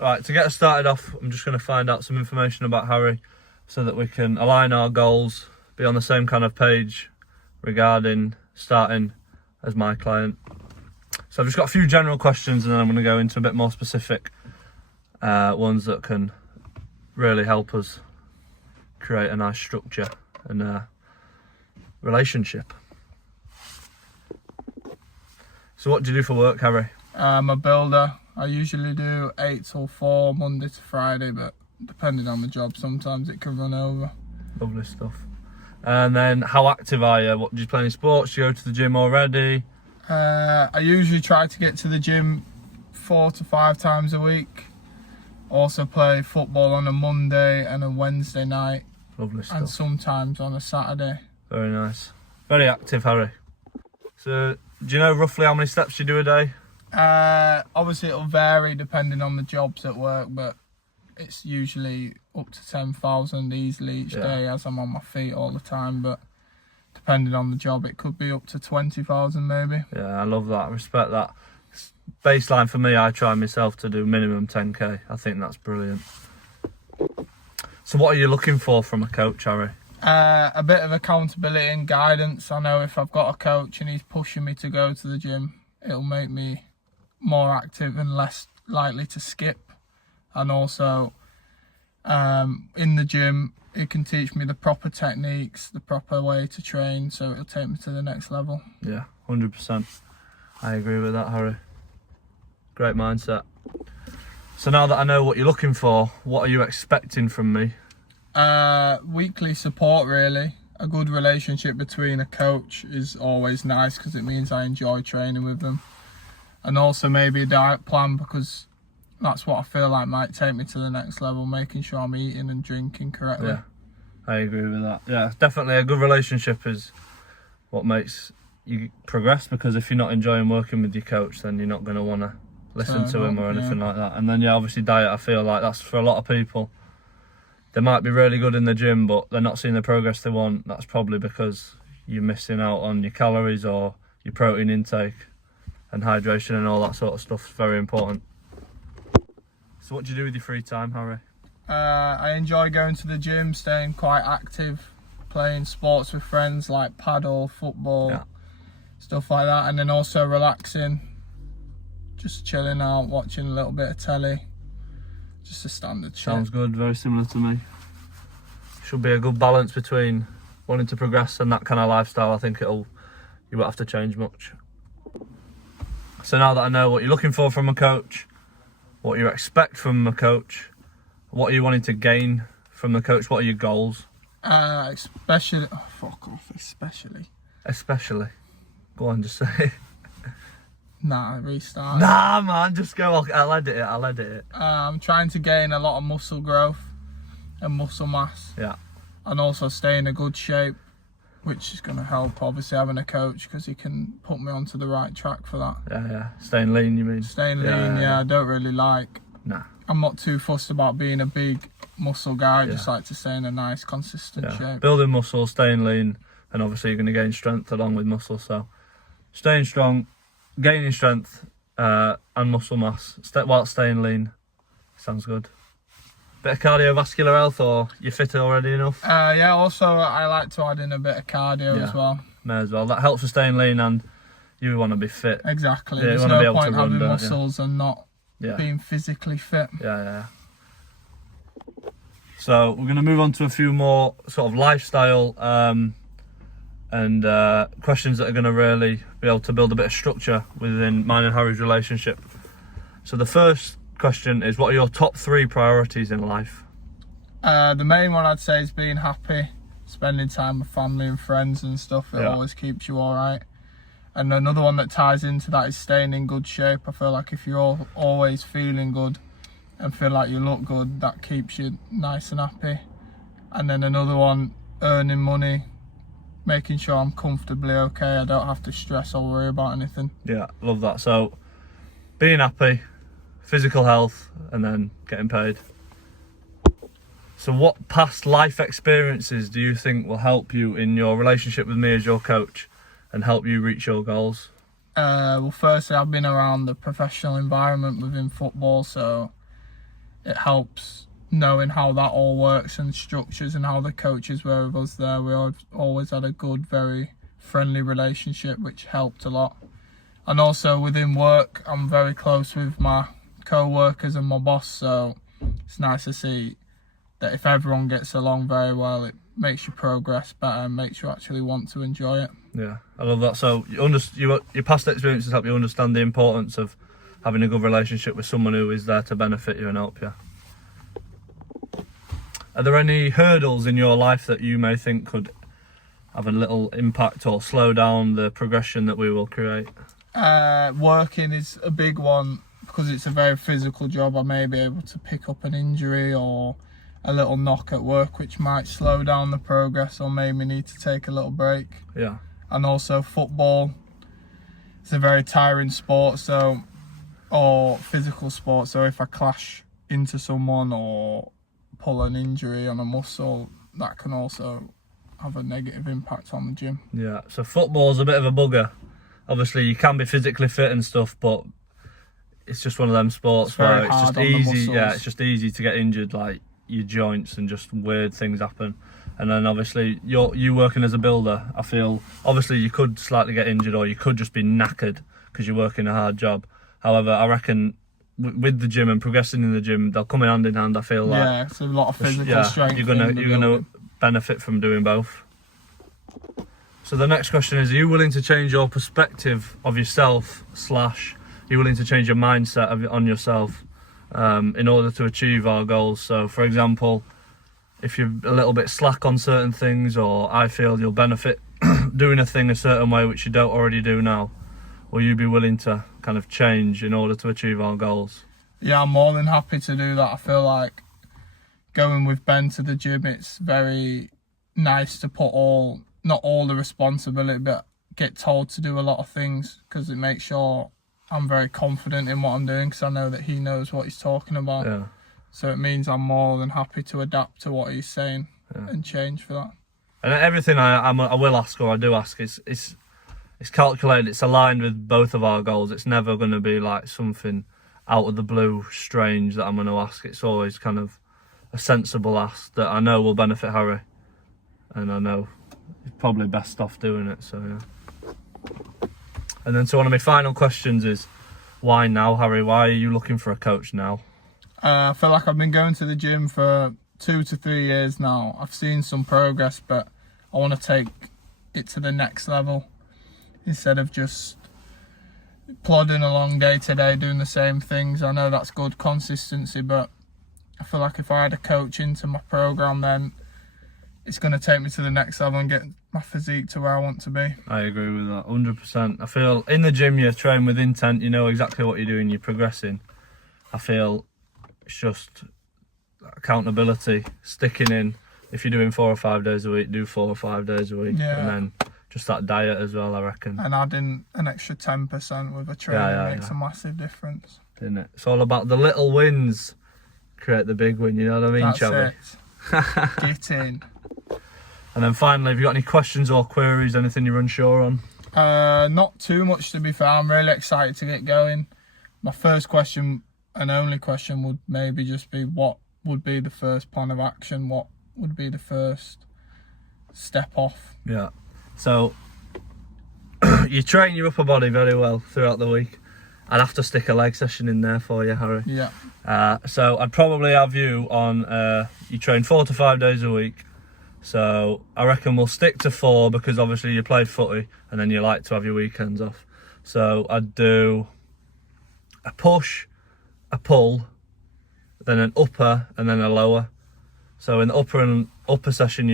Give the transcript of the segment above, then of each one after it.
Right, to get us started off, I'm just going to find out some information about Harry so that we can align our goals, be on the same kind of page regarding starting as my client. So I've just got a few general questions and then I'm going to go into a bit more specific ones that can really help us create a nice structure and a relationship. So what do you do for work, Harry? I'm a builder. I usually do 8 till 4, Monday to Friday, but depending on the job, sometimes it can run over. Lovely stuff. And then how active are you? What, do you play any sports? Do you go to the gym already? I usually try to get to the gym 4 to 5 times a week. Also play football on a Monday and a Wednesday night. Lovely stuff. And sometimes on a Saturday. Very nice. Very active, Harry. So, do you know roughly how many steps you do a day? Obviously it'll vary depending on the jobs at work, but it's usually up to 10,000 easily each day as I'm on my feet all the time, but depending on the job it could be up to 20,000 maybe. Yeah, I love that. I respect that. Baseline for me, I try myself to do minimum 10k. I think that's brilliant. So what are you looking for from a coach, Harry? A bit of accountability and guidance. I know if I've got a coach and he's pushing me to go to the gym, it'll make me more active and less likely to skip. And also in the gym it can teach me the proper techniques, the proper way to train, so it'll take me to the next level. Yeah, 100%. I agree with that, Harry. Great mindset. So now that I know what you're looking for, what are you expecting from me? Weekly support, really. A good relationship between a coach is always nice because it means I enjoy training with them. And also maybe a diet plan, because that's what I feel like might take me to the next level, making sure I'm eating and drinking correctly. Yeah, I agree with that. Yeah, definitely a good relationship is what makes you progress, because if you're not enjoying working with your coach, then you're not going to want to listen to him or anything like that. And then, yeah, obviously diet, I feel like that's for a lot of people. They might be really good in the gym, but they're not seeing the progress they want. That's probably because you're missing out on your calories or your protein intake, and hydration and all that sort of stuff is very important. So what do you do with your free time, Harry? I enjoy going to the gym, staying quite active, playing sports with friends like paddle, football, stuff like that, and then also relaxing, just chilling out, watching a little bit of telly, just a standard shit. Sounds good, very similar to me. Should be a good balance between wanting to progress and that kind of lifestyle. I think you won't have to change much. So now that I know what you're looking for from a coach, what you expect from a coach, what are you wanting to gain from the coach, what are your goals? Especially. Go on, just say. Nah, restart. Nah, man, just go. I'll edit it. I'm trying to gain a lot of muscle growth and muscle mass. Yeah. And also stay in a good shape, which is going to help, obviously, having a coach, because he can put me onto the right track for that. Yeah. Staying lean, you mean? Staying lean, I don't really like. Nah. I'm not too fussed about being a big muscle guy. I just like to stay in a nice, consistent shape. Building muscle, staying lean, and obviously you're going to gain strength along with muscle. So staying strong, gaining strength and muscle mass while staying lean. Sounds good. Bit of cardiovascular health, or you're fit already enough? Yeah, also I like to add in a bit of cardio as well. May as well. That helps with staying lean, and you want to be fit. Exactly. Yeah, There's no point having muscles and not being physically fit. Yeah. So we're going to move on to a few more sort of lifestyle and questions that are going to really be able to build a bit of structure within mine and Harry's relationship. So the first question is, what are your top 3 priorities in life? The main one I'd say is being happy, spending time with family and friends and stuff. It always keeps you alright. And another one that ties into that is staying in good shape. I feel like if you're always feeling good and feel like you look good, that keeps you nice and happy. And then another one, earning money, making sure I'm comfortably okay. I don't have to stress or worry about anything. Yeah, love that. So being happy, physical health, and then getting paid. So what past life experiences do you think will help you in your relationship with me as your coach and help you reach your goals? Well, firstly, I've been around the professional environment within football, so it helps knowing how that all works and structures, and how the coaches were with us there. We always had a good, very friendly relationship, which helped a lot. And also within work, I'm very close with my co-workers and my boss, so it's nice to see that if everyone gets along very well, it makes you progress better and makes you actually want to enjoy it. Yeah, I love that. So your past experiences help you understand the importance of having a good relationship with someone who is there to benefit you and help you. Are there any hurdles in your life that you may think could have a little impact or slow down the progression that we will create? Working is a big one, because it's a very physical job. I may be able to pick up an injury or a little knock at work, which might slow down the progress or maybe need to take a little break. Yeah. And also football, it's a very tiring sport, or physical sport, so if I clash into someone or pull an injury on a muscle, that can also have a negative impact on the gym. Yeah, so football's a bit of a bugger. Obviously you can be physically fit and stuff, but it's just one of them sports where it's just easy. Yeah, it's just easy to get injured, like your joints, and just weird things happen. And then obviously you working as a builder, I feel obviously you could slightly get injured, or you could just be knackered because you're working a hard job. However, I reckon with the gym and progressing in the gym, they'll come in hand. I feel like it's a lot of physical strength. You're gonna benefit from doing both. So the next question is: are you willing to change your perspective of yourself / are you willing to change your mindset on yourself in order to achieve our goals? So, for example, if you're a little bit slack on certain things, or I feel you'll benefit doing a thing a certain way which you don't already do now, will you be willing to kind of change in order to achieve our goals? Yeah, I'm more than happy to do that. I feel like going with Ben to the gym, it's very nice to put not all the responsibility, but get told to do a lot of things, because it makes sure I'm very confident in what I'm doing, because I know that he knows what he's talking about. Yeah. So it means I'm more than happy to adapt to what he's saying and change for that. And everything I will ask, or I do ask, it's calculated, it's aligned with both of our goals. It's never going to be like something out of the blue, strange that I'm going to ask. It's always kind of a sensible ask that I know will benefit Harry, and I know he's probably best off doing it. So yeah. And then, so one of my final questions is, why now, Harry? Why are you looking for a coach now? I feel like I've been going to the gym for 2 to 3 years now. I've seen some progress, but I want to take it to the next level. Instead of just plodding along day to day doing the same things. I know that's good consistency, but I feel like if I had a coach into my program, then it's going to take me to the next level and get my physique to where I want to be. I agree with that 100%. I feel in the gym you train with intent, you know exactly what you're doing, you're progressing. I feel it's just accountability, sticking in. If you're doing 4 or 5 days a week, do 4 or 5 days a week. And then just that diet as well, I reckon. And adding an extra 10% with a training makes a massive difference. Isn't it? It's all about the little wins create the big win, you know what I mean, That's Chubby? Get in. And then finally, have you got any questions or queries, anything you're unsure on? Not too much, to be fair. I'm really excited to get going. My first question and only question would maybe just be, what would be the first plan of action? What would be the first step off? Yeah. So you train your upper body very well throughout the week. I'd have to stick a leg session in there for you, Harry. Yeah. So I'd probably have you on, you train 4 to 5 days a week. So I reckon we'll stick to 4, because obviously you play footy and then you like to have your weekends off. So I'd do a push, a pull, then an upper and then a lower. So in the upper session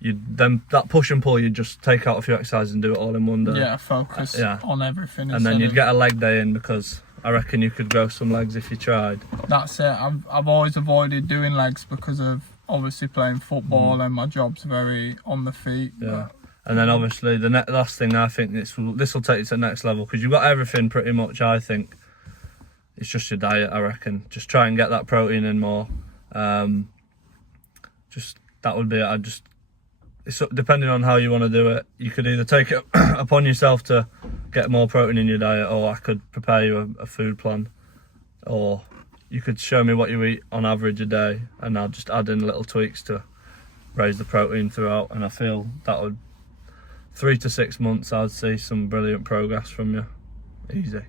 then that push and pull, you'd just take out a few exercises and do it all in one day. Yeah, focus on everything. And then you'd get a leg day in, because I reckon you could grow some legs if you tried. That's it. I've always avoided doing legs because of obviously playing football and my job's very on the feet. Yeah. And then obviously the last thing, I think this will take you to the next level, because you've got everything pretty much, I think. It's just your diet, I reckon. Just try and get that protein in more. Just that would be it. It's depending on how you want to do it. You could either take it upon yourself to get more protein in your diet, or I could prepare you a food plan, or you could show me what you eat on average a day, and I'll just add in little tweaks to raise the protein throughout, and I feel that would 3 to 6 months I'd see some brilliant progress from you. Easy.